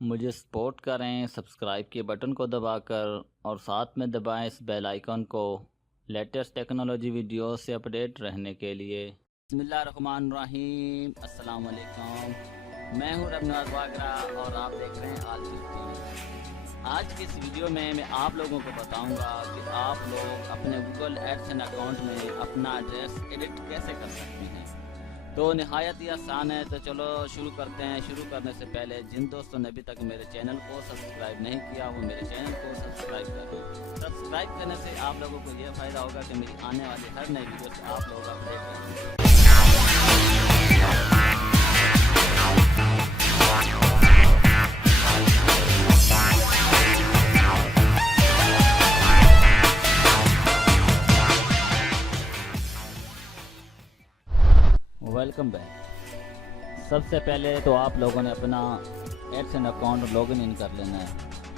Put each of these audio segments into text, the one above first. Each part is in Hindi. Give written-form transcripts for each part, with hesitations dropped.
मुझे सपोर्ट करें सब्सक्राइब के बटन को दबाकर और साथ में दबाएं इस बेल आइकन को लेटेस्ट टेक्नोलॉजी वीडियो से अपडेट रहने के लिए। बिस्मिल्लाहिर्रहमानिर्रहीम, अस्सलाम वालेकुम। मैं हूं रबनाज वागरा और आप देख रहे हैं आल टीवी। आज की इस वीडियो में मैं आप लोगों को बताऊंगा कि आप लोग अपने गूगल एडसेंस अकाउंट में अपना एड्रेस एडिट कैसे कर सकते हैं। तो नहायत ही आसान है। तो चलो शुरू करते हैं। शुरू करने से पहले जिन दोस्तों ने अभी तक मेरे चैनल को सब्सक्राइब नहीं किया वो मेरे चैनल को सब्सक्राइब करें। सब्सक्राइब करने से आप लोगों को ये फ़ायदा होगा कि मेरी आने वाली हर नई वीडियो से आप लोग अपडेट रहेंगे। Welcome back. सबसे पहले तो आप लोगों ने अपना एडसेंस अकाउंट लॉगिन इन कर लेना है।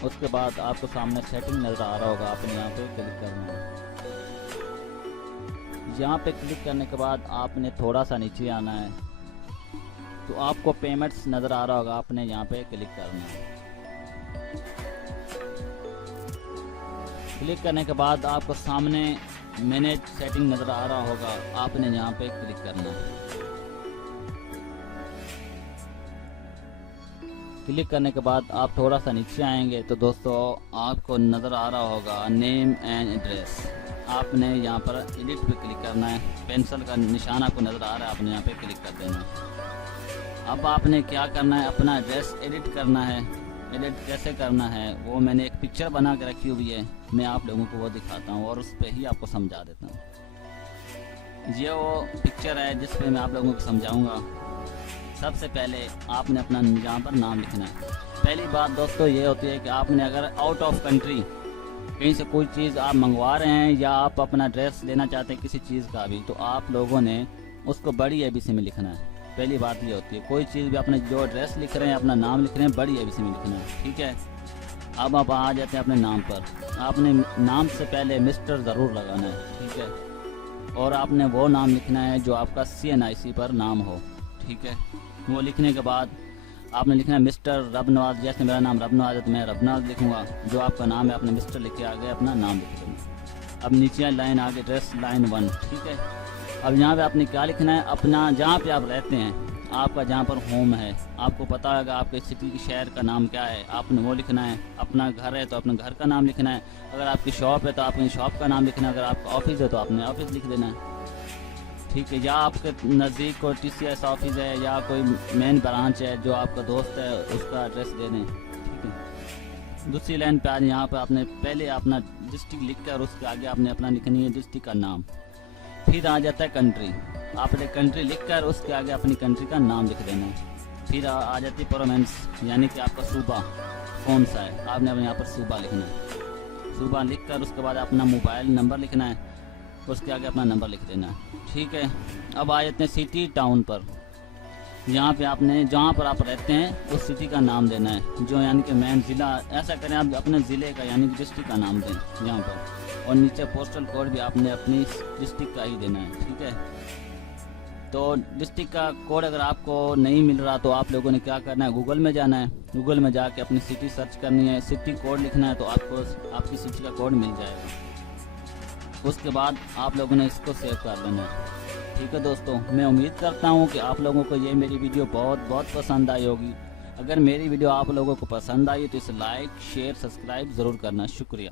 उसके बाद आपको सामने सेटिंग नज़र आ रहा होगा, आपने यहाँ पे क्लिक करना है। यहाँ पे क्लिक करने के बाद आपने थोड़ा सा नीचे आना है तो आपको पेमेंट्स नज़र आ रहा होगा, आपने यहाँ पे क्लिक करना है। क्लिक करने के बाद आपको सामने मैनेज सेटिंग नज़र आ रहा होगा, आपने यहाँ पे क्लिक करना है। क्लिक करने के बाद आप थोड़ा सा नीचे आएंगे तो दोस्तों आपको नज़र आ रहा होगा नेम एंड एड्रेस। आपने यहाँ पर एडिट पे क्लिक करना है। पेंसिल का निशान आपको नज़र आ रहा है, आपने यहाँ पे क्लिक कर देना। अब आपने क्या करना है, अपना एड्रेस एडिट करना है। एडिट कैसे करना है वो मैंने एक पिक्चर बना के रखी हुई है, मैं आप लोगों को वो दिखाता हूँ और उस पर ही आपको समझा देता हूँ। ये वो पिक्चर है जिस पे मैं आप लोगों को समझाऊँगा। सबसे पहले आपने अपना यहाँ पर नाम लिखना है। पहली बात दोस्तों ये होती है कि आपने अगर आउट ऑफ कंट्री कहीं से कोई चीज़ आप मंगवा रहे हैं या आप अपना एड्रेस देना चाहते हैं किसी चीज़ का भी, तो आप लोगों ने उसको बड़ी ABC में लिखना है। पहली बात ये होती है, कोई चीज़ भी अपने जो एड्रेस लिख रहे हैं, अपना नाम लिख रहे हैं, बड़ी ABC में लिखना है, ठीक है। अब आप आ जाते हैं अपने नाम पर। आपने नाम से पहले मिस्टर ज़रूर लगाना है, ठीक है। और आपने वो नाम लिखना है जो आपका CNIC पर नाम हो, ठीक है। वो लिखने के बाद आपने लिखना है मिस्टर रबनवाज। जैसे मेरा नाम रबनवाज है तो मैं रबनवाज लिखूंगा। जो आपका नाम है आपने मिस्टर लिख के आगे अपना नाम लिख देना। अब नीचे लाइन आगे एड्रेस लाइन 1, ठीक है। अब यहाँ पे आपने क्या लिखना है, अपना जहाँ पे आप रहते हैं, आपका जहाँ पर होम है, आपको पता होगा आपके सिटी शहर का नाम क्या है, आपने वो लिखना है। अपना घर है तो अपने घर का नाम लिखना है। अगर आपकी शॉप है तो आपने शॉप का नाम लिखना है। अगर आपका ऑफिस है तो आपने ऑफिस लिख देना है, ठीक है। या आपके नज़दीक कोई TCS ऑफिस है या कोई मेन ब्रांच है जो आपका दोस्त है उसका एड्रेस दे दें, ठीक है। दूसरी लाइन पे आज यहाँ पर आपने पहले अपना डिस्ट्रिक्ट लिख कर उसके आगे आपने अपना लिखनी है डिस्ट्रिक्ट का नाम। फिर आ जाता है कंट्री, आपने कंट्री लिख कर उसके आगे अपनी कंट्री का नाम लिख देना है। फिर आ जाती है प्रोविंस, यानी कि आपका सूबा कौन सा है, आपने अपने यहाँ पर सूबा लिखना है। सूबा लिख कर उसके बाद अपना मोबाइल नंबर लिखना है, उसके आगे अपना नंबर लिख देना है, ठीक है। अब आ जाते हैं सिटी टाउन पर। यहाँ पे आपने जहाँ पर आप रहते हैं उस सिटी का नाम देना है, जो यानी कि मेन ज़िला। ऐसा करें आप अपने ज़िले का यानी कि डिस्ट्रिक्ट का नाम दें यहाँ पर। और नीचे पोस्टल कोड भी आपने अपनी डिस्ट्रिक्ट का ही देना है, ठीक है। तो डिस्ट्रिक्ट का कोड अगर आपको नहीं मिल रहा तो आप लोगों ने क्या करना है, गूगल में जाना है। गूगल में जाके अपनी सिटी सर्च करनी है, सिटी कोड लिखना है तो आपको आपकी सिटी का कोड मिल जाएगा। उसके बाद आप लोगों ने इसको सेव कर लेना है, ठीक है दोस्तों। मैं उम्मीद करता हूँ कि आप लोगों को ये मेरी वीडियो बहुत पसंद आई होगी। अगर मेरी वीडियो आप लोगों को पसंद आई तो इसे लाइक शेयर सब्सक्राइब ज़रूर करना। शुक्रिया।